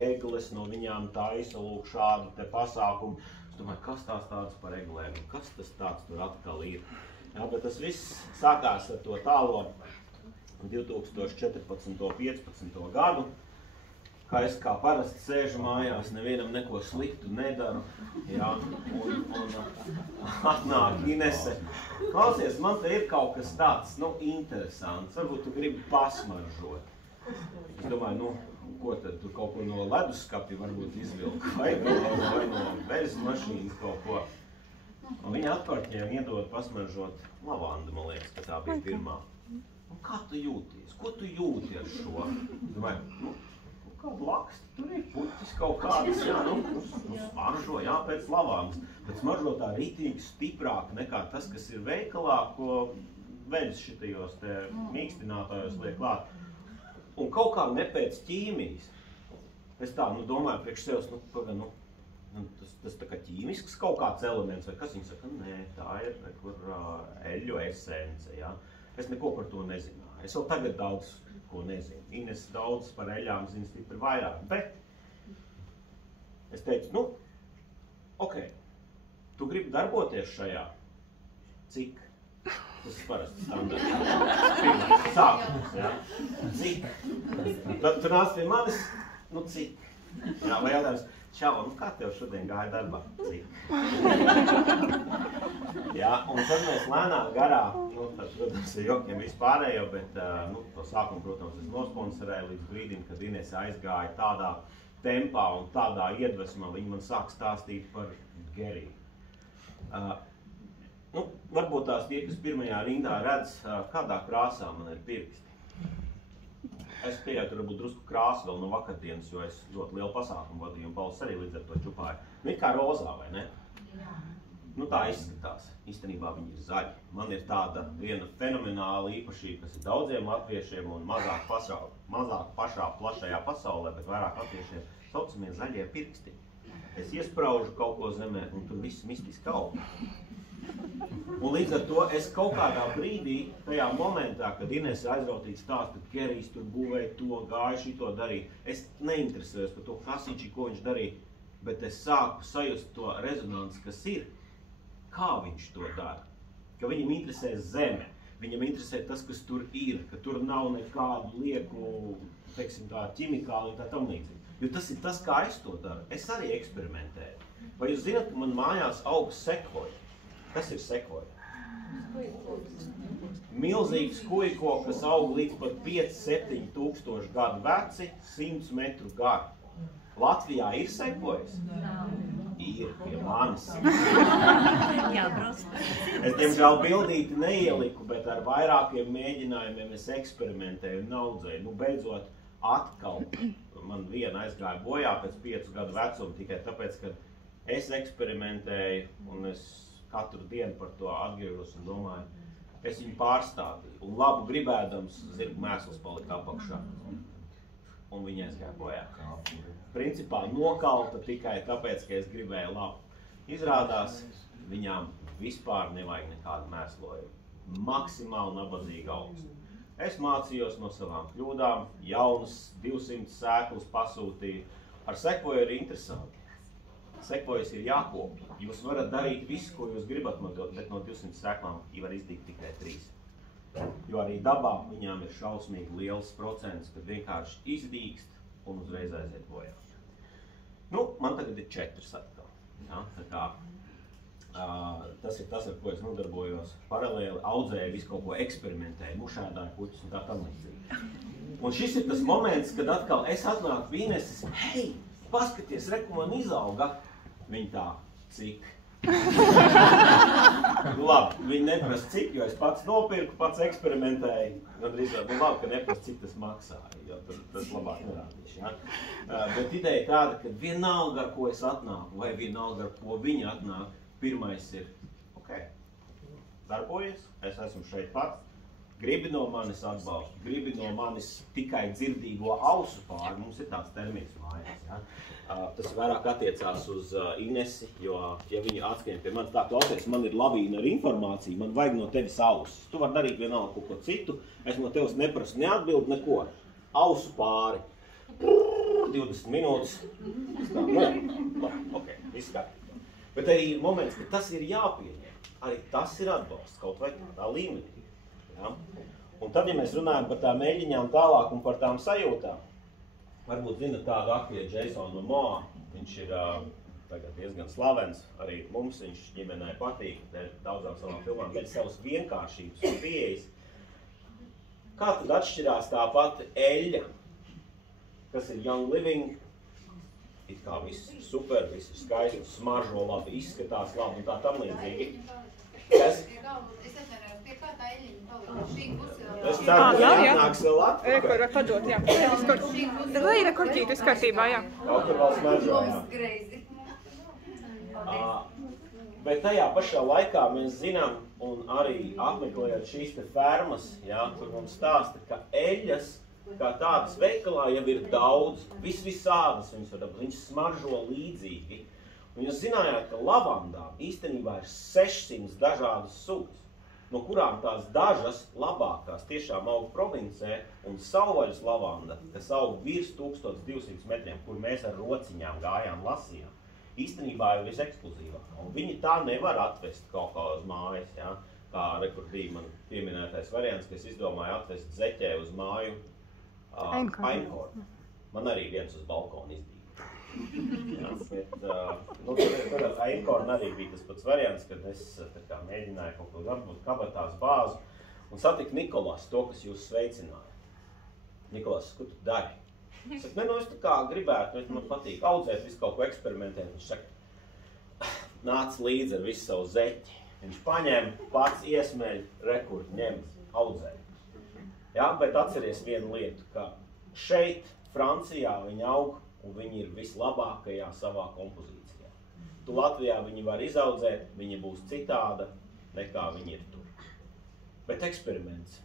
egles no viņām taisa, lūk, šādu te pasākumu. Es domāju, kas tās tāds par eglēm, kas tas tāds tur atkal ir. Jā, bet tas viss sākās ar to tālo 2014. 15. gadu, kā es kā parasti sēžu mājās, nevienam neko sliktu nedaru, jā, un atnāk Inese. Klausies, man te ir kaut kas tāds, interesants, varbūt tu gribi pasmaržot. Es domāju, ko tad, tu kaut ko no leduskapi varbūt izvilku, vai no veļas mašīnas kaut ko. Un viņa atkārtņiem iedod pasmaržot lavandu, man liekas, ka tā bija pirmā. Un kā tu jūties? Ko tu jūti ar šo? Es domāju, kādu laksti, tur ir puķis kaut kādas, jā, smaržo, jā, pēc lavandas. Bet smaržo tā ritīgi stiprāk nekā tas, kas ir veikalā, ko veļas šitajos te mīkstinātājos liek klāt. Un kaut kā ne pēc ķīmijas. Es tā, domāju priekš sevis, tas tā kā ķīmisks kaut kāds elements, vai kas viņi saka, nē, tā ir eļļu esence, jā. Es neko par to nezināju. Es vēl tagad daudz ko nezinu. Ines daudz par eļļām zina stipri vairāk, bet es teicu, ok, tu gribi darboties šajā, cik? Tas ir parasti standarts. Pirmais, sākums, jā. Cik? Tad tu nāc pie manis, cik? Jā, vai jautājums, Čava, kā tev šodien gāja darbā? Cik? Jā, un tad mēs lēnām garā, tad, protams, ir jokiem vispārējo, bet to sākumu, protams, es nosponsorēju līdz brīdim, kad Inese aizgāja tādā tempā un tādā iedvesmā, viņi man sāk stāstīt par gerību. Varbūt tās tie, kas pirmajā rindā redz, kādā krāsā man ir pirksti. Es pieļauju, tur varbūt drusku krāsu vēl no vakardienas, jo es ļoti lielu pasākumu vadīju, un Pauls arī līdz ar to čupāju. It kā rozā, vai ne? Tā izskatās. Īstenībā viņi ir zaļi. Man ir tāda viena fenomenāla īpašība, kas ir daudziem latviešiem un mazāk pašā plašajā pasaulē, bet vairāk latviešiem, saucamie zaļie pirksti. Es iespraužu kaut ko zemē, un tur viss mistiski aug. Un līdz ar to es kaut kādā brīdī, tajā momentā, kad Inese aizrautīgi stāsta, ka Gerijs tur būvēja to, gāja šito darīt, es neinteresējos par to fasīči, ko viņš darīja, bet es sāku sajust to rezonanci, kas ir, kā viņš to dara. Ka viņam interesē zeme, viņam interesē tas, kas tur ir, ka tur nav nekādu lieku, teiksim tā, ķimikāli un tā tam līdzīgi. Jo tas ir tas, kā es to daru. Es arī eksperimentēju. Vai jūs zināt, ka man mājās aug sekvoja? Kas ir sekvoja? Milzīgs kujkoks, kas aug līdz pat 5–7 tūkstoši gadu veci, 100 metru garu. Latvijā ir sekvojas? Ir pie manis. Es, diemžēl, bildīti neieliku, bet ar vairākiem mēģinājumiem es eksperimentēju un audzēju. Beidzot, atkal man viena aizgāja bojā pēc 5 gadu vecuma, tikai tāpēc, ka es eksperimentēju un es katru dienu par to atgriežos un domāju, es viņu pārstādīju. Un labu gribēdams, zirgu mēsls palika apakšā. Un viņa aizgāja bojā. Principā nokalta tikai tāpēc, ka es gribēju labu. Izrādās, viņām vispār nevajag nekādu mēslojumu. Maksimāli nabadzīga augsta. Es mācījos no savām kļūdām, jaunas 200 sēklas pasūtīju. Ar sekvoju ir interesanti. Sekvojas ir jākopja. Jūs varat darīt visu, ko jūs gribat, bet no 200 sēklām var izdīt tikai 3. Jo arī dabā viņām ir šausmīgi liels procents, kad vienkārši izdīkst un uzreiz aiziet bojā. Man tagad ir 4 atkal. Ja? Tā kā, tas ir tas, ar ko es nodarbojos paralēli, audzēju, visu kaut ko eksperimentēju, mušēdāju puķus un tā tam līdzīgi. Un šis ir tas moments, kad atkal es atnāku pie Ineses, hei, paskaties, reku man izauga. Viņa tā, cik? Labi, viņa neprasa cik, jo es pats nopirku, pats eksperimentēju. Labi, ka neprasa cik tas maksāja, jo tas labāk nerādīšu. Ja? Bet ideja tāda, ka vienalga, ar ko es atnāku, vai vienalga, ar ko viņa atnāk, pirmais ir, ok, darbojies, es esmu šeit pats, gribi no manis atbalstu, gribi no manis tikai dzirdīgo ausu pāri, mums ir tāds termins mājās. Ja? Tas vairāk attiecās uz Inesi, jo, ja viņi atskrien pie manis, tā klausies, man ir lavīna ar informāciju, man vajag no tevis ausus. Tu vari darīt vienalga kaut ko citu, es no tevis neprasu neatbildi neko. Ausu pāri. tur 20 minūtes. Ok, viss kārtībā. Bet arī ir moments, ka tas ir jāpieņem. Arī tas ir atbalsts kaut vai tādā līmenī. Ja? Un tad, ja mēs runājam par tām mēģiņām tālāk un par tām sajūtām, varbūt zina tādu aktieri Jasonu Momoa, viņš ir tagad diezgan slavens, arī mums viņš ģimenē patīk, daudzām savām filmām, bet savas vienkāršības un pieejas. Kā tad atšķirās tā pati eļļa, kas ir Young Living, it kā viss ir super, viss ir skaisti, smaržo labi, izskatās labi un tā tam līdzīgi. Kas? Es ceru, ka jānāks vēl atpakaļ. Kur var padot, jā. Lai ir korķīt, viss kārtībā, jā. Kaut kur vēl smaržo, jā. Bet tajā pašā laikā mēs zinām, un arī apmeklējot šīs te fermas, jā, kur mums stāsta, ka eļas, kā tādas veikalā jau ir daudz, visādas viņas smaržo līdzīgi. Un jūs zinājāt, ka lavandām īstenībā ir 600 dažādas sugas, no kurām tās dažas labākās tiešām aug provincē, un savvaļas lavanda, kas aug virs 1200 metriem, kur mēs ar rociņām gājām lasījām, īstenībā ir visekskluzīvāk. Un viņi tā nevar atvest kaut kā uz mājas, ja? Kā rekordīgi man pieminētais variants, ka es izdomāju atvest zeķē uz māju ainkornu. Man arī viens uz balkonu izdīja. Ja, bet, ainkorna arī bija tas pats variants, kad es mēģināju kaut ko varbūt kabatās bāzu un satiku Nikolas, to, kas jūs sveicināja. Nikolas, ko tu dari? Es saku, es tā kā gribētu, man patīk audzēt, visu kaut ko eksperimentēt. Viņš saka, nāc līdzi ar visu savu zeķi. Viņš paņem, pats iesmeļ, rekord, ņem, audzē. Ja, bet atceries vienu lietu, ka šeit, Francijā, viņi aug un viņi ir vislabākajā savā kompozīcijā. Tu Latvijā viņi var izaudzēt, viņi būs citāda nekā viņi ir tur. Bet eksperiments,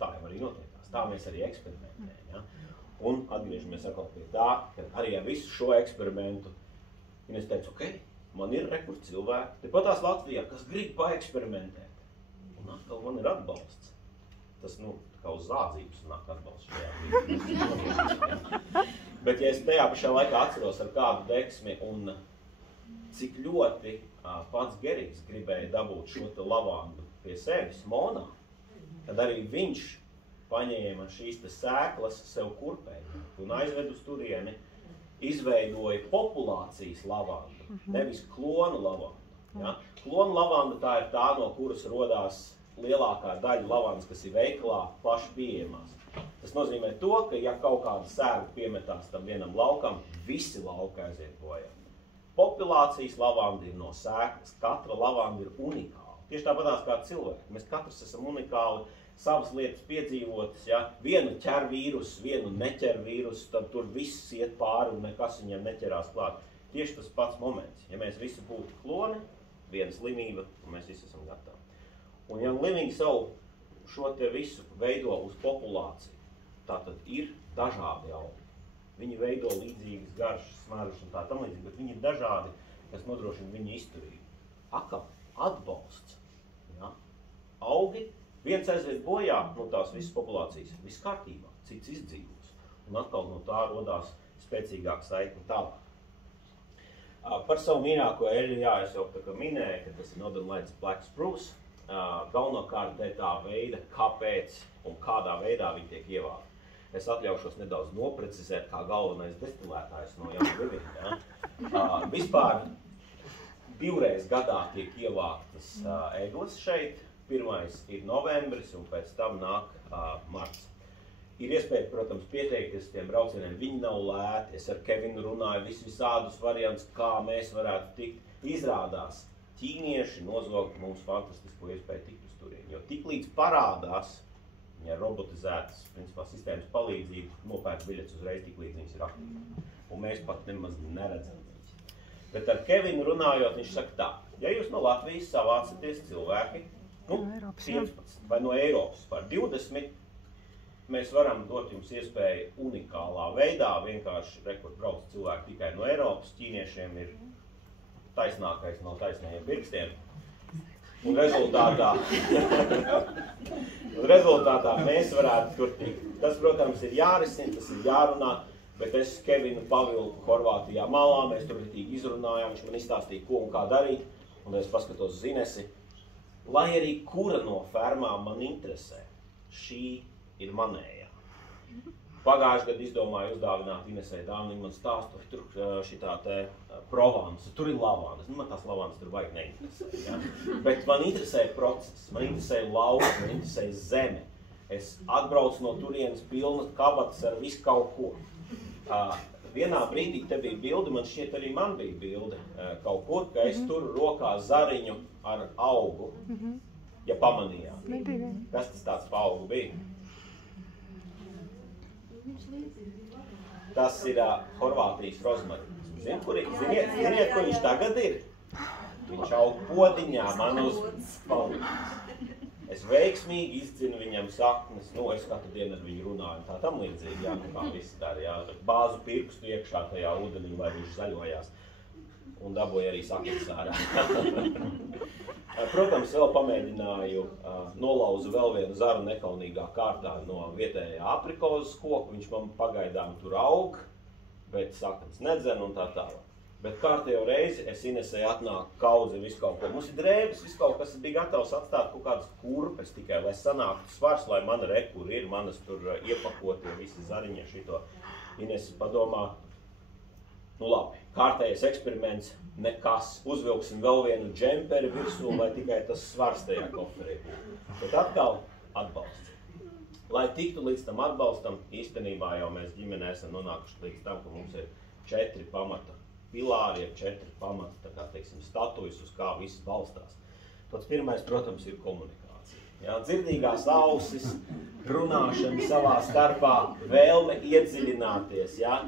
tā jau arī notiekās, tā mēs arī eksperimentējam. Ja? Un atgriežamies atkal pie tā, ka arī ar visu šo eksperimentu, un es teicu, ok, man ir rekord cilvēki, tepatās Latvijā, kas grib paeksperimentēt. Un atkal man ir atbalsts. Tas, kā uz zādzības nāk atbalsts šajā brīdī. Bet, ja es tajā pašā laikā atceros ar kādu deksmi un cik ļoti pats Geriks gribēja dabūt šo te lavandu pie sevis Monā, tad arī viņš paņēma šīs te sēklas sev kurpēji un aizved uz turieni, izveidoja populācijas lavandu, nevis klonu lavandu. Ja? Klonu lavanda tā ir tā, no kuras rodās lielākā daļa lavandas, kas ir veikalā, plaši pieejamās. Tas nozīmē to, ka ja kaut kāda sērga piemetās tam vienam laukam, visi lauka aiziet bojā. Populācijas lavanda ir no sēklas, katra lavanda ir unikāla. Tieši tāpatās kā cilvēki, mēs katrs esam unikāli, savas lietas piedzīvotas, ja? Vienu ķer vīrusu, vienu neķer vīrusu, tad tur viss iet pāri un nekas viņam neķerās klāt. Tieši tas pats moments. Ja mēs visi būtu kloni, viena slimība, un mēs visi esam gatavi. Un ja Living savu šo te visu veido uz populāciju, tātad ir dažādi augi. Viņi veido līdzīgas garšas, smaržas un tā tam līdzīgi, bet viņi ir dažādi, kas nodrošina viņa izturību. Atkal, atbalsts. Ja? Augi, viens aiziet bojā no tās visas populācijas, viss kārtībā, cits izdzīvos. Un atkal no tā rodās spēcīgāka saikne tālāk. Par savu mīļāko eļļu, jā, es jau tā kā minēju, ka tas ir Northern Lights Black Spruce. Galvenokārt tā veida, kāpēc un kādā veidā viņi tiek ievākti. Es atļaušos nedaudz noprecizēt kā galvenais destilētājs no Young Living. Ja? Vispār 2 reizes gadā tiek ievāktas egles šeit. Pirmais ir novembris un pēc tam nāk marts. Ir iespēja, protams, pieteikties tiem braucieniem. Viņi nav lēti. Es ar Kevinu runāju visādus variantus, kā mēs varētu tikt. Izrādās, ķīnieši nozog mums fantastisko iespēju tikt uz turieni. Jo tiklīdz parādās, ja robotizētas principā, sistēmas palīdzību, nopērk biļetes uzreiz tiklīdz viņas ir aktīvi. Un mēs pat nemaz neredzam viņas. Bet ar Kevinu runājot, viņš saka tā, ja jūs no Latvijas savācaties cilvēki, 15 vai no Eiropas par 20, mēs varam dot jums iespēju unikālā veidā, vienkārši brauc cilvēki tikai no Eiropas, ķīniešiem ir taisnākais no taisnējiem pirkstiem. Un rezultātā mēs varētu tur tikt. Tas, protams, ir jārisina, tas ir jārunā, bet es Kevinu pavilku Horvātijā malā, mēs tur ritīgi izrunājām, viņš man izstāstīja, ko un kā darīt, un es paskatos uz Inesi. Lai arī kura no fermām man interesē, šī ir manējā. Pagājuši gadu izdomāju uzdāvināt Inesei dāvanu, man stāstu, tur šitā te Provence, tur ir lavānas. Man tās lavānas tur vajag neinteresē, ja? Bet man interesē process, man interesē lauks, man interesē zeme. Es atbraucu no turienes pilnas kabatas ar visu kaut ko. Vienā brīdī te bija bilde, man šķiet arī man bija bilde kaut kur, ka es turu rokā zariņu ar augu, ja pamanījāt. Kas tas tāds pa augu bija? Tas ir Horvātijas rozmarīns. Ziniet, ko viņš tagad ir? Viņš aug podiņā man uz palīdz. Es veiksmīgi izcinu viņam saknes, es katru dienu ar viņu runāju, tā tam līdzīgi, jā, kā visi tā, jā, bāzu pirkstu iekšā tajā ūdenī, lai viņš zaļojās, un dabūja arī saknes ārā. Protams, vēl pamēģināju, nolauzu vēl vienu zaru nekaunīgā kārtā no vietējā aprikozes koku, viņš man pagaidām tur aug, bet saknes nedzen un tā tālāk. Bet kārtējo reizi es Inesei atnāku kaudzi visu kaut ko. Mums ir drēbes, visu kaut kas bija gatavs atstāt kaut kādas kurpes tikai, lai sanāktu svars, lai mana rekur ir, manas tur iepakotie visi zariņi šito. Inese padomā, labi, kārtējais eksperiments, nekas, uzvilksim vēl vienu džemperi virsū, lai tikai tas svars tajā koferī būtu. Bet atkal atbalsts. Lai tiktu līdz tam atbalstam, īstenībā jau mēs ģimenē esam nonākuši līdz tam, ka mums ir 4 pamata pilāri, ir 4 pamata, tā kā, teiksim, statujas, uz kā viss balstās. Pats pirmais, protams, ir komunikācija. Jā, dzirdīgās ausis, runāšana savā starpā, vēlme iedziļināties, jā.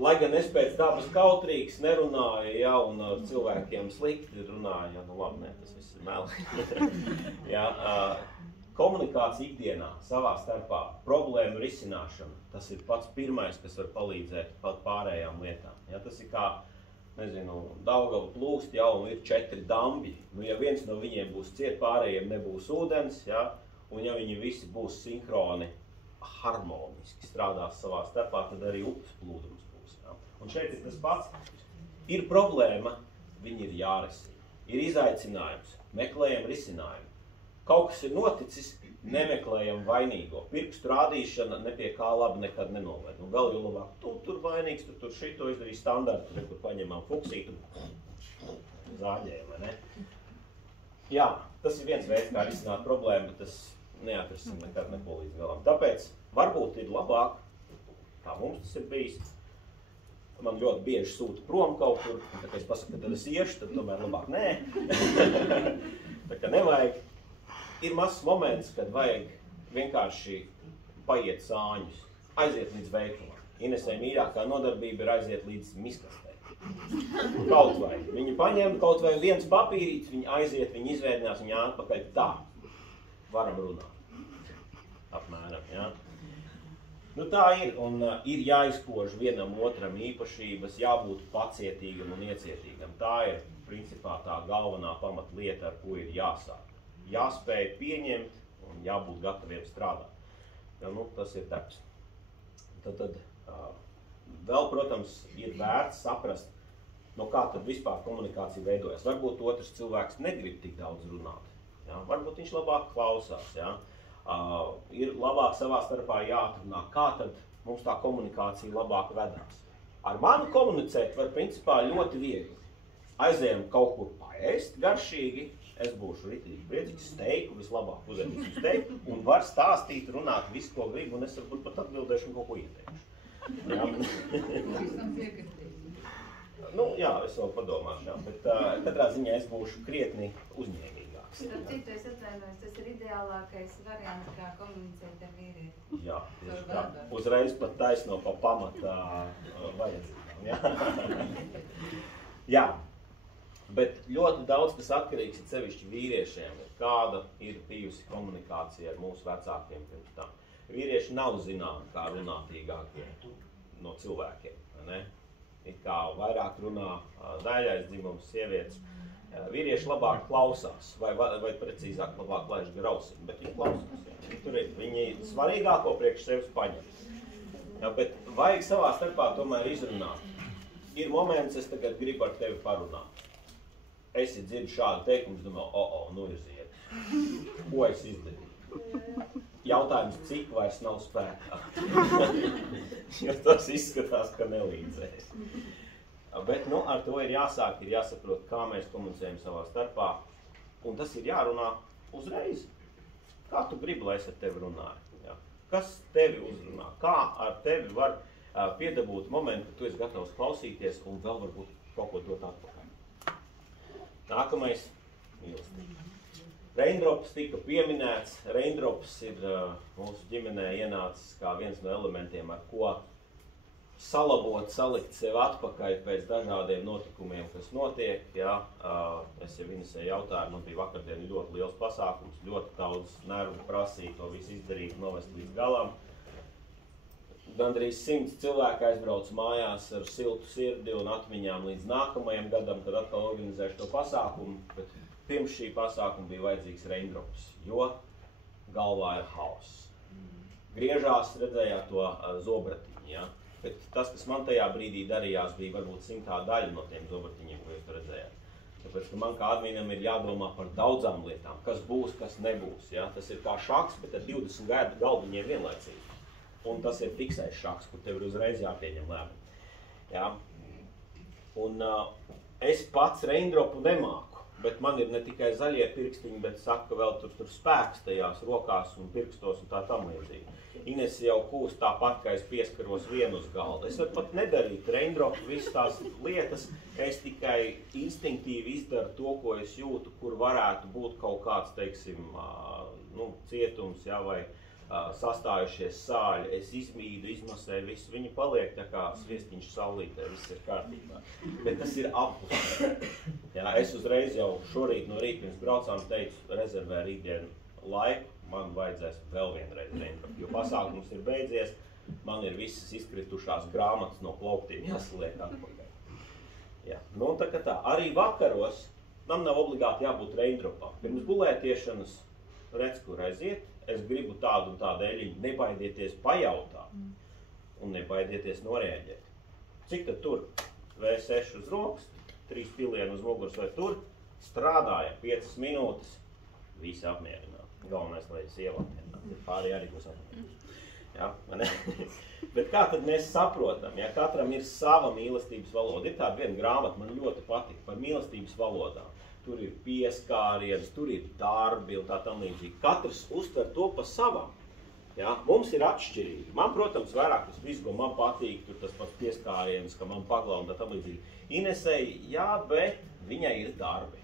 Lai gan es pēc dabas kautrīgs nerunāju, jā, un cilvēkiem slikti runāju, jā, labi, ne, tas viss ir meli. Jā, komunikācija ikdienā, savā starpā, problēmu risināšana, tas ir pats pirmais, kas var palīdzēt pat pārējām lietām. Ja, tas ir kā, nezinu, Daugava plūst jau un ir 4 dambi. Ja viens no viņiem būs ciet, pārējiem nebūs ūdens, ja, un ja viņi visi būs sinhroni, harmoniski strādās savā starpā, tad arī upes plūdums būs. Ja. Un šeit ir tas pats. Ir problēma, viņi ir jārisina. Ir izaicinājums, meklējam risinājumu. Kaut kas ir noticis, nemeklējam vainīgo. Pirkstu rādīšana ne pie kā labi nekad nenoved. Vēl jau labāk, tu tur vainīgs, tu tur šito izdarīja standartu, kur paņemam fuksītu, zāģējam, vai ne? Jā, tas ir viens veids, kā risināt problēmu, bet tas neatrisim nekad neko līdz galam. Tāpēc varbūt ir labāk, kā mums tas ir bijis, man ļoti bieži sūta prom kaut kur, un tā kā es pasaku, ka tad es iešu, tad tomēr labāk nē. Tā kā nevajag. Ir mazs moments, kad vajag vienkārši paiet sāņus, aiziet līdz veikalam. Inesei mīļākā nodarbība ir aiziet līdz miskastē. Kaut vai. Viņi paņem kaut vai viens papīrīts, viņi aiziet, viņi izvēdinās, viņi atpakaļ tā. Varam runāt. Apmēram, jā. Nu tā ir, un ir jāizkož vienam otram īpašības, jābūt pacietīgam un iecietīgam. Tā ir, principā, tā galvenā pamatlieta, ar ko ir jāsāk. Jāspēj pieņemt un jābūt gataviem strādāt. Ja, tas ir darbs. Tad vēl, protams, ir vērts saprast, no kā tad vispār komunikācija veidojas. Varbūt otrs cilvēks negrib tik daudz runāt. Ja? Varbūt viņš labāk klausās. Ja? Ir labāk savā starpā jāatrunā, kā tad mums tā komunikācija labāk vedās. Ar mani komunicēt var principā ļoti viegli. Aizējam kaut kur paēst garšīgi, es būšu ritīgi priecīgs, steiku, vislabāk uzēdīsim steiku, un var stāstīt, runāt visu, ko gribu, un es varbūt pat atbildēšu un kaut ko ieteikšu. Jā, es vēl padomāšu, jā, bet katrā ziņā es būšu krietni uzņēmīgāks. Tad citu es atvainojos, tas ir ideālākais variants, kā komunicēt ar vīrieti. Jā, tieši tā. Uzreiz pat taisno pa pamatā vajadzībām, jā. Jā. Bet ļoti daudz, kas atkarīgs ir sevišķi vīriešiem, kāda ir bijusi komunikācija ar mūsu vecākiem pirms tam. Vīrieši nav zināmi kā runātīgākie no cilvēkiem, ne? Ir kā vairāk runā daļais dzimums, sievietes. Vīrieši labāk klausās, vai precīzāk labāk laiž grausim, bet viņi klausās. Tur ir, viņi svarīgāko priekš sevis paņem. Ja, bet vajag savā starpā tomēr izrunāt. Ir moments, es tagad gribu ar tevi parunāt. Es dzirdu šādu teikumu, domāju, nu ir zied. Ko es izdarīju? Jautājums, cik vairs nav spēkā. Jo tas izskatās, ka nelīdzēs. Bet ar to ir jāsāk, ir jāsaprot, kā mēs komunicējam savā starpā. Un tas ir jārunā uzreiz. Kā tu gribi, lai es ar tevi runāju? Ja? Kas tevi uzrunā? Kā ar tevi var piedabūt momentu, ka tu esi gatavs klausīties un vēl varbūt kaut ko dot atpakaļ? Nākamais – mīlestība. Raindrops tika pieminēts. Raindrops ir mūsu ģimenē ienācis kā viens no elementiem, ar ko salabot, salikt sev atpakaļ pēc dažādiem notikumiem, kas notiek. Ja? Es jau Inesē jautāju, man bija vakardien ļoti liels pasākums, ļoti daudz nervu prasīja to visu izdarīt, novest līdz galam. Gandrīz 100 cilvēki aizbrauc mājās ar siltu sirdi un atmiņām līdz nākamajam gadam, kad atkal organizēšu to pasākumu. Bet pirms šī pasākuma bija vajadzīgs raindrops, jo galvā ir hauss. Griežās, redzējāt to zobratiņu, ja? Bet tas, kas man tajā brīdī darījās, bija varbūt 100. daļa no tiem zobratiņiem, ko jūs redzējāt. Tāpēc, ka man kā adminam ir jādomā par daudzām lietām, kas būs, kas nebūs. Ja? Tas ir kā šaks, bet ar 20 galdiņiem vienlaicīgi. Un tas ir fiksēts šaks, kur tev ir uzreiz jāpieņem lēmumi. Ja? Un es pats raindropu nemāku, bet man ir ne tikai zaļie pirkstiņi, bet saka, ka vēl tur spēks tajās rokās un pirkstos un tā tam līdzīgi. Ines jau kūst tāpat, kā es pieskaros vienu uz galdu. Es varu pat nedarīt raindropu, visas tās lietas, es tikai instinktīvi izdaru to, ko es jūtu, kur varētu būt kaut kāds, teiksim, cietums, ja, vai sastājušies sāļi. Es izmīdu, izmasēju visu, viņi paliek tā kā sviestiņš saulītē, viss ir kārtībā. Bet tas ir apus. Ja, es uzreiz jau šorīt no rīta pirms braucām teicu, rezervē rītdienu laiku, man vajadzēs vēl vienreiz raindropu, jo pasākums ir beidzies, man ir visas izkritušās grāmatas no plauktiem jāsaliek atpakaļ. Ja. Nu, tā kā tā, arī vakaros man nav obligāti jābūt raindropam. Pirms gulētiešanas, redz, kur aiziet, es gribu tādu un tādu eļiņu, nebaidieties pajautāt un nebaidieties norēģēt. Cik tad tur? V6 uz rokas, 3 pilieni uz muguras vai tur, strādāja 5 minūtes, visi apmierināt. Galvenais, lai sieva apmierināt, pārī arī būs apmierināt. Ja? Bet kā tad mēs saprotam, ja katram ir sava mīlestības valoda? Ir tāda viena grāmata, man ļoti patīk par mīlestības valodām. Tur ir pieskārienas, tur ir darbi un tā tam līdzīgi. Katrs uztver to pa savam. Ja? Mums ir atšķirīgi. Man, protams, vairāk tas viss, ko man patīk, tur tas pats pieskārienas, ka man paglau un tā tam līdzīgi. Inesei, jā, bet viņai ir darbi.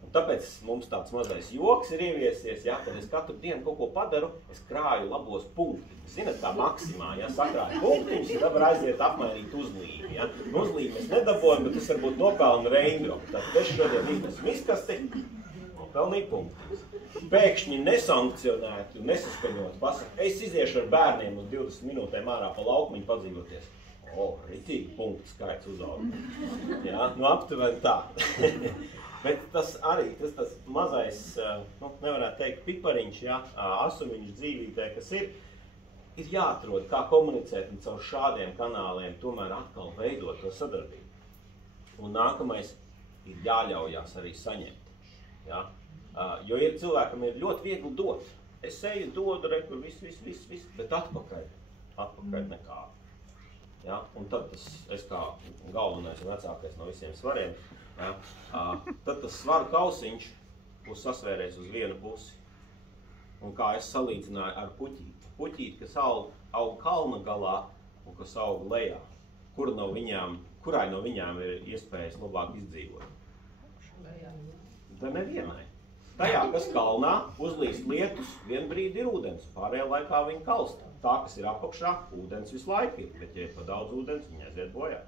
Un tāpēc mums tāds mazais joks ir ieviesies, ja, kad es katru dienu kaut ko padaru, es krāju labos punktiņus. Zinat, tā maksimā, ja, sakrāju punktiņus, tad var aiziet apmainīt uzlīmi. Ja. Uzlīmi es nedabojam, bet es varbūt nopelnu raindropu. Tad es šodien iznesu miskasti, nopelnīju punktiņus. Pēkšņi nesankcionēti un nesaskaņoti pasaka, es iziešu ar bērniem uz 20 minūtēm ārā pa laukumiņu padzīvoties. Ritīgi punktu skaits uzaug. Ja, aptuveni tā. Bet tas arī, tas mazais, nevarētu teikt, pipariņš, ja, asumiņš dzīvītē, kas ir jāatrod, kā komunicēt un caur šādiem kanāliem tomēr atkal veidot to sadarbību. Un nākamais ir jāļaujās arī saņemt. Ja? Jo ir cilvēkam ir ļoti viegli dot. Es eju, dodu, rekur, viss, bet atpakaļ nekā. Ja? Un tad es kā galvenais un vecākais no visiem svariem, ja, tad tas svaru kausiņš būs sasvērējis uz vienu pusi. Un kā es salīdzināju ar puķīti. Puķīti, kas aug kalna galā un kas aug lejā. Kurai no viņām ir iespējas labāk izdzīvot? Da nevienai. Tajā, kas kalnā, uzlīst lietus, vien brīdi ir ūdens, pārējā laikā viņa kalsta. Tā, kas ir apakšā, ūdens visu laiku ir, bet ja ir pa daudz ūdens, viņa aiziet bojā.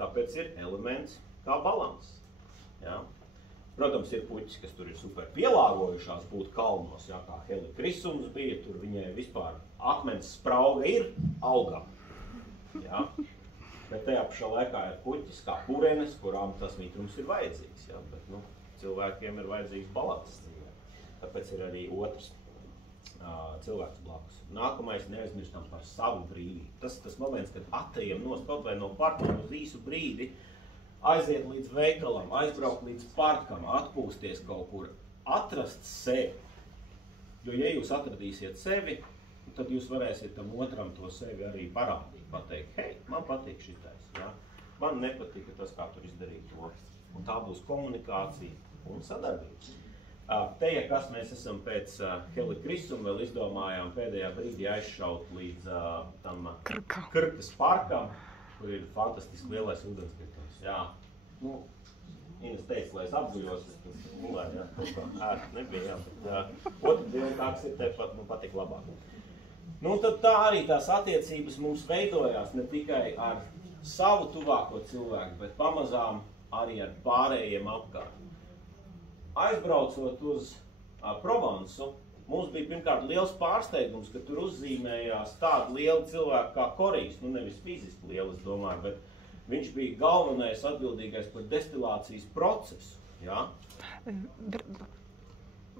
Tāpēc ir elements kā balans. Ja? Protams, ir puķis, kas tur ir super pielāgojušās būt kalnos, ja? Kā Heli Krisums bija, tur viņai vispār akmens sprauga ir augam. Ja? Bet tajā pašā laikā ir puķis kā purenes, kurām tas mitrums ir vajadzīgs. Ja? Bet cilvēkiem ir vajadzīgs balans. Tāpēc ir arī otrs. cilvēks blakus. Nākamais neaizmirstam par savu brīvību. Tas moments, kad atejam nost kaut vai no partnera uz īsu brīdi, aiziet līdz veikalam, aizbraukt līdz parkam, atpūsties kaut kur, atrast sevi. Jo, ja jūs atradīsiet sevi, tad jūs varēsiet tam otram to sevi arī parādīt, pateikt, hei, man patīk šitais, ja? Man nepatika tas, kā tur izdarīt to. Un tā būs komunikācija un sadarbība. Te, ja kas mēs esam pēc helikrisuma vēl izdomājām pēdējā brīdī aizšaut līdz tam Krkas parkam, kur ir fantastiski lielais ūdenskritums. Jā, nu, Ines teica, lai es apguļos, tas gulēt, jā, kaut kā ēst nebija, jā, bet otru dienu kāds ir tepat, nu, patik labāk. Nu, tad tā arī tās attiecības mums veidojās ne tikai ar savu tuvāko cilvēku, bet pamazām arī ar pārējiem apkārt. Aizbraucot uz Provansu, mums bija pirmkārt liels pārsteigums, ka tur uzzīmējās tāda liela cilvēka kā Korijs, nu nevis fiziski liela, es domāju, bet viņš bija galvenais atbildīgais par destilācijas procesu, jā?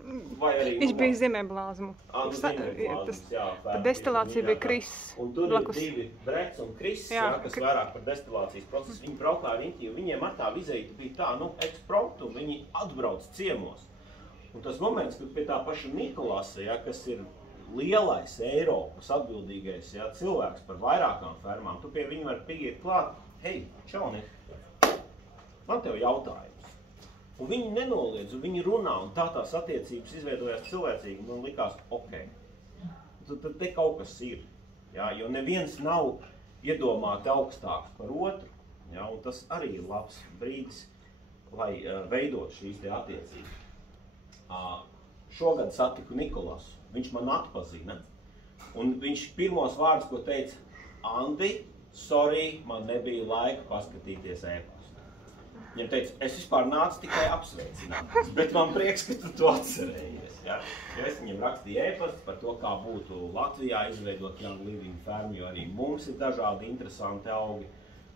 Viņš bija Ziemeļblāzmu. Par destilāciju bija Kris. Un tur ir divi Brets un Kris, kas vairāk par destilācijas procesu. Viņi braukā riņķi, jo viņiem ar tā vizīte bija tā, nu, ekspromptu, viņi atbrauc ciemos. Un tas moments, kad pie tā paša Nikolasa, ja, kas ir lielais Eiropas atbildīgais cilvēks par vairākām fermām, tu pie viņa var pieiet klāt, hei, čauni, man tev jautājums. Un viņi nenoliedz, un viņi runā, un tās attiecības izveidojās cilvēcīgi, man likās, ok, tad te kaut kas ir, jā, jo neviens nav iedomāti augstāks par otru, jā, un tas arī ir labs brīdis, lai veidot šīs te attiecības. Šogad satiku Nikolasu, viņš man atpazina, un viņš pirmos vārdus, ko teica, Andi, sorry, man nebija laika paskatīties ēpastu. Viņam teica, es vispār nācu tikai apsveicināt, bet man prieks, ka tu to atcerējies. Ja? Jo es viņiem rakstīju ēpastu par to, kā būtu Latvijā izveidot Young Living Farm, jo arī mums ir dažādi interesanti augi,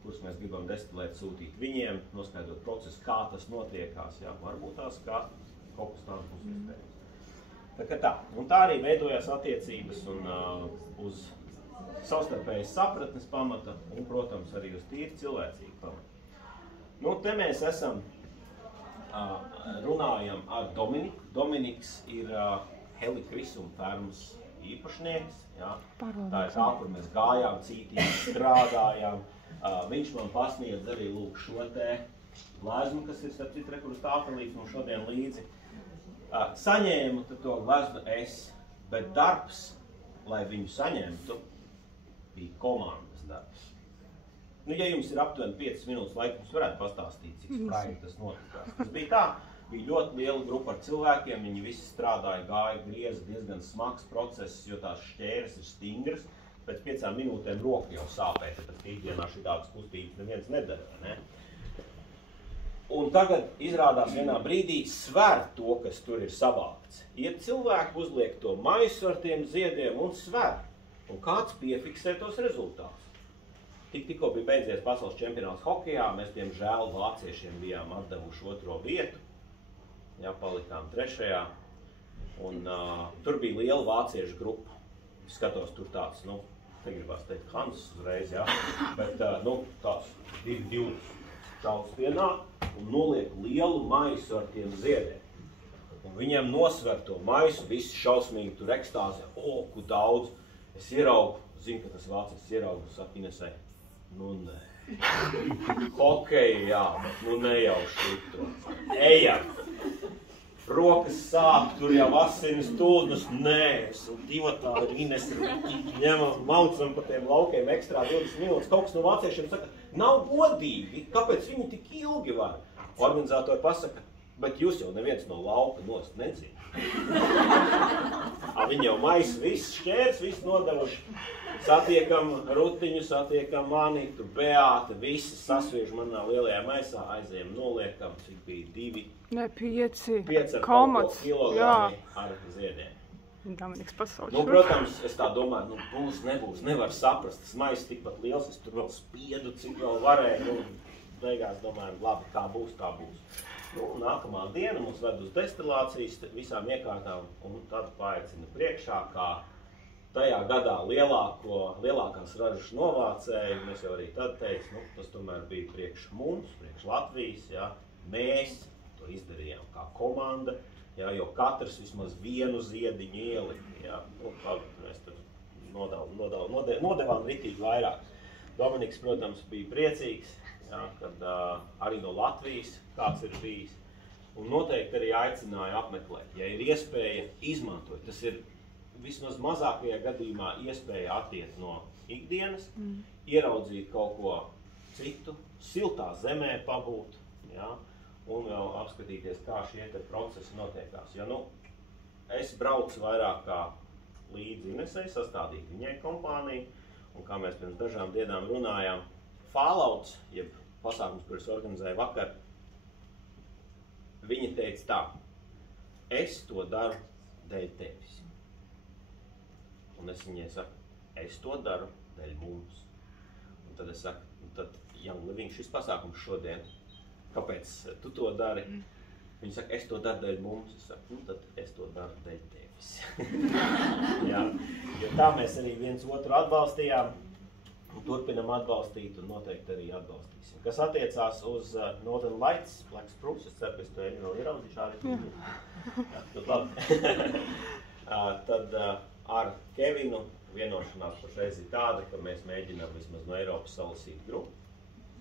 kurus mēs gribam destilēt, sūtīt viņiem, noskaidrot procesu, kā tas notiekās. Ja? Varbūt tās, kā kaut kas tāds būs iespējams. Tā kā tā. Un tā arī veidojās attiecības un uz savstarpējas sapratnes pamata un, protams, arī uz tīri cilvēcīgu pamata. Nu, te mēs esam, runājam ar Dominiku. Dominiks ir helikrisuma fermas īpašnieks. Ja? Tā ir tā, kur mēs gājām, cītīgi strādājām. Viņš man pasniedz arī lūk šo te gleznu, kas ir starp citu rekur uz tāfelītes mums šodien līdzi. Saņēmu to gleznu es, bet darbs, lai viņu saņemtu, bija komandas darbs. Nu, ja jums ir aptuveni 5 minūtes laika, jums varētu pastāstīt, cik spraigi tas notikās. Tas bija tā, bija ļoti liela grupa ar cilvēkiem, viņi visi strādāja, gāja, grieza, diezgan smags process, jo tās šķēres ir stingras. Pēc 5 minūtēm roka jau sāpēja, tāpēc ikdienā šitādas kustības neviens nedara, ne? Un tagad izrādās vienā brīdī sver to, kas tur ir savākts. Iet cilvēki, uzliek to maisu ar tiem ziediem un sver. Un kāds piefiksē tos rezultātus. Tikko bija beidzies pasaules čempionāts hokejā, mēs, diemžēl, vāciešiem bijām atdevuši 2. vietu, jā, palikām 3. Un tur bija liela vāciešu grupa. Skatos, tur tāds, nu, negribās teikt Hans uzreiz, jā, bet, nu, tāds 2 čalis pienāk un noliek lielu maisu ar tiem ziediem. Un viņiem nosver to maisu, visi šausmīgi tur ekstāzē, ku daudz. Es ieraugu, zinu, ka tas vācis ieraugu, saka Inesai, nu nē, hokeja, jā, bet nu ne jau šito. Ejam! Rokas sāp, tur jau asinis tūdnes, nē, un divatā ir Ines, ņemam, maucam pa tiem laukiem ekstrā 20 minūtes. Kaut kas no vāciešiem saka, nav godīgi, kāpēc viņi tik ilgi var? Organizatori pasaka, bet jūs jau neviens no lauka nost nezina. Viņi jau maisu viss šķērs, viss nodevuši. Satiekam Rutiņu, satiekam mani, tur Beāta, visi sasviež manā lielajā maisā, aizējam, noliekam, cik bija 5 kilogrami ar ziediem. Dominiks pasaules. Nu, protams, es tā domāju, nu, būs, nebūs, nevar saprast, tas maiss tikpat liels, es tur vēl spiedu, cik vēl varēju, nu, beigās domāju, labi, kā būs, tā būs. Nu, nākamā diena mums ved uz destilācijas visām iekārtām un tad paaicina priekšā, kā tajā gadā lielākās ražas novācēji. Mēs jau arī tad teicu, nu, tas tomēr bija priekš mums, priekš Latvijas, ja. Mēs to izdarījām kā komanda, ja, jo katrs vismaz vienu ziediņu ielika. Ja. Nu, mēs tur nodevām ritīgi vairāk. Dominiks, protams, bija priecīgs, ja, kad arī no Latvijas kāds ir bijis. Un noteikti arī aicināja apmeklēt, ja ir iespēja izmantot. Tas ir vismaz mazākajā gadījumā iespēja attiet no ikdienas, ieraudzīt kaut ko citu, siltā zemē pabūt, ja, un vēl apskatīties, kā šie te procesi notiekās. Jo, nu, es braucu vairāk kā līdzi Inesei, sastādīju viņai kompāniju, un kā mēs pirms dažām dienām runājām, Fallouts, jeb pasākums, kurus organizēju vakar, viņa teica tā, es to daru dēļ tevis. Un es viņai saku, es to daru dēļ mums. Un tad es saku, tad, Young Living, šis pasākums šodien, kāpēc tu to dari? Viņa saka, es to daru dēļ mums. Es saku, nu tad es to daru dēļ tevis. Jā, jo tā mēs arī viens otru atbalstījām, un turpinam atbalstīt un noteikti arī atbalstīsim. Kas attiecās uz Northern Lights, Black Spruce, es ceru, ka es to vēl ieraudzīšu arī. Jā, tad labi. Tad ar Kevinu vienošanās pašreiz ir tāda, ka mēs mēģinām vismaz no Eiropas salasīt grupu.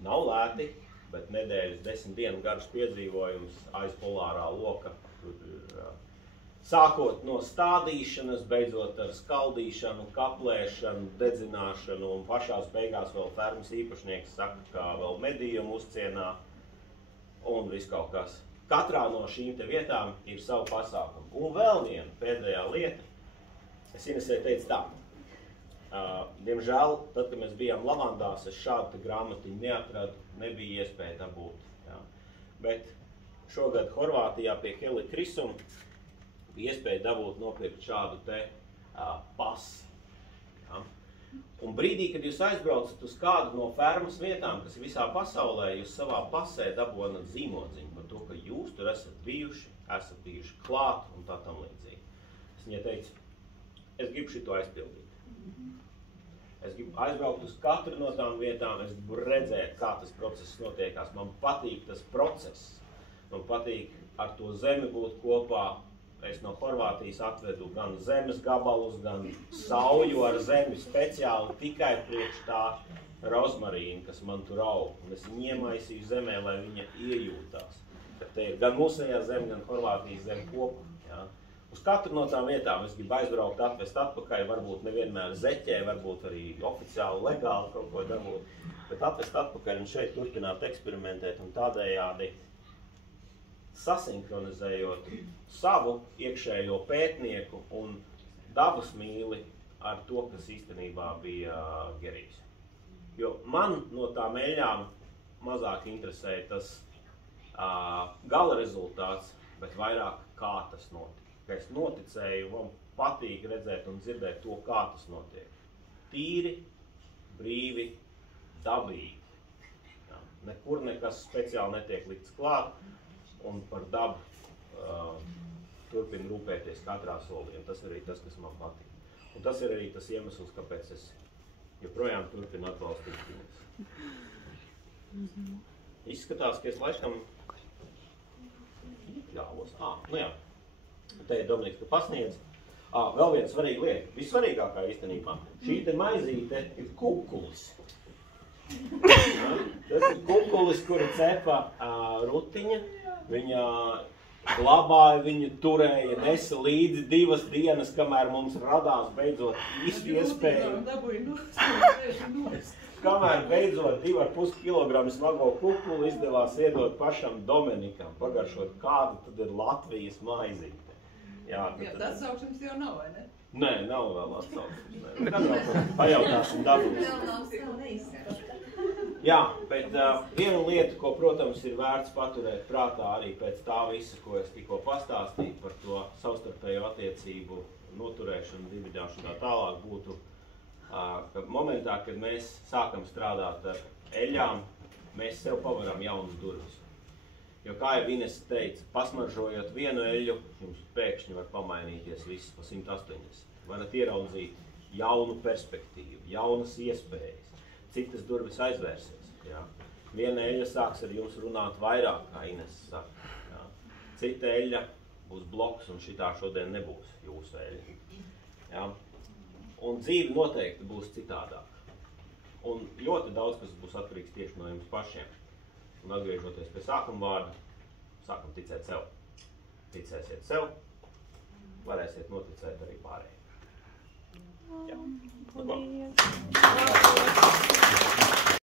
Nav lēti, bet nedēļas 10 dienu garš piedzīvojums aiz polārā loka. Sākot no stādīšanas, beidzot ar skaldīšanu, kaplēšanu, dedzināšanu un pašās beigās vēl fermas īpašnieks saka, ka vēl medījumu uzcienā un viss kaut kas. Katrā no šīm te vietām ir savu pasākumu. Un vēl viena pēdējā lieta, es Inesei teicu tā, diemžēl, tad, kad mēs bijām Lavandās, es šādu grāmatiņu neatradu, nebija iespēja dabūt. Jā. Bet šogad Horvātijā pie Heli Krisuma bija iespēja dabūt nopirkt šādu te pasi. Ja? Un brīdī, kad jūs aizbraucat uz kādu no fermas vietām, kas ir visā pasaulē, jūs savā pasē dabonat zīmodziņu par to, ka jūs tur esat bijuši klāt un tā tam līdzīgi. Es viņai teicu, es gribu šito aizpildīt. Es gribu aizbraukt uz katru no tām vietām, es gribu redzēt, kā tas process notiekās. Man patīk tas process, man patīk ar to zemi būt kopā. Es no Horvātijas atvedu gan zemes gabalus, gan sauju ar zemi speciāli tikai priekš tā rozmarīna, kas man tur aug. Un es viņu iemaisīju zemē, lai viņa iejūtās. Tad te ir gan mūsējā zeme, gan Horvātijas zeme kopā. Ja? Uz katru no tām vietām es gribu aizbraukt, atvest atpakaļ, varbūt nevienmēr zeķē, varbūt arī oficiāli, legāli kaut ko dabūt, bet atvest atpakaļ un šeit turpināt eksperimentēt un tādējādi sasinhronizējot savu iekšējo pētnieku un dabas mīli ar to, kas īstenībā bija Gerijs. Jo man no tām eļļām mazāk interesēja tas gala rezultāts, bet vairāk kā tas notika. Ka es noticēju, man patīk redzēt un dzirdēt to, kā tas notiek. Tīri, brīvi, dabīgi. Jā. Nekur nekas speciāli netiek likts klāt. Un par dabu turpinu rūpēties katrā solī. Un tas ir arī tas, kas man patīk. Un tas ir arī tas iemesls, kāpēc es joprojām turpinu atbalstīt viņas. Izskatās, ka es laikam iekļāvos. Nu jā, te ir Dominiks, ka pasniedz. Vēl viena svarīga lieta, vissvarīgākā īstenībā. Šī te maizīte ir kukulis. Ja? Tas ir kukulis, kuru cepa Rutiņa. Viņa glabāja, viņu turēja, nesa līdzi 2 dienas, kamēr mums radās beidzot īsti iespēju. Kamēr beidzot 2,5 kilogramu smago kukulu izdevās iedot pašam Dominikam, pagaršot kādu, tad ir Latvijas maizīte. Jā, tas atsauksmes jau nav, vai ne? Nē, nav vēl atsauksmes. Kad vēl pajautāsim dabūs. Jā, bet viena lieta, ko, protams, ir vērts paturēt prātā arī pēc tā visa, ko es tikko pastāstīju par to savstarpējo attiecību noturēšanu, dibināšanu tā tālāk būtu, ka momentā, kad mēs sākam strādāt ar eļļām, mēs sev pavaram jaunas durvis. Jo, kā jau Ines teica, pasmaržojot vienu eļļu, jums pēkšņi var pamainīties viss pa 180. Varat ieraudzīt jaunu perspektīvu, jaunas iespējas, citas durvis aizvērsies. Jā. Viena eļļa sāks ar jums runāt vairāk, kā Ines saka. Jā. Cita eļļa būs bloks, un šitā šodien nebūs jūsu eļļa. Jā. Un dzīve noteikti būs citādāk. Un ļoti daudz, kas būs atkarīgs tieši no jums pašiem. Un atgriežoties pie sākuma vārda, sākam ticēt sev. Ticēsiet sev, varēsiet noticēt arī pārējiem. Jā. Paldies!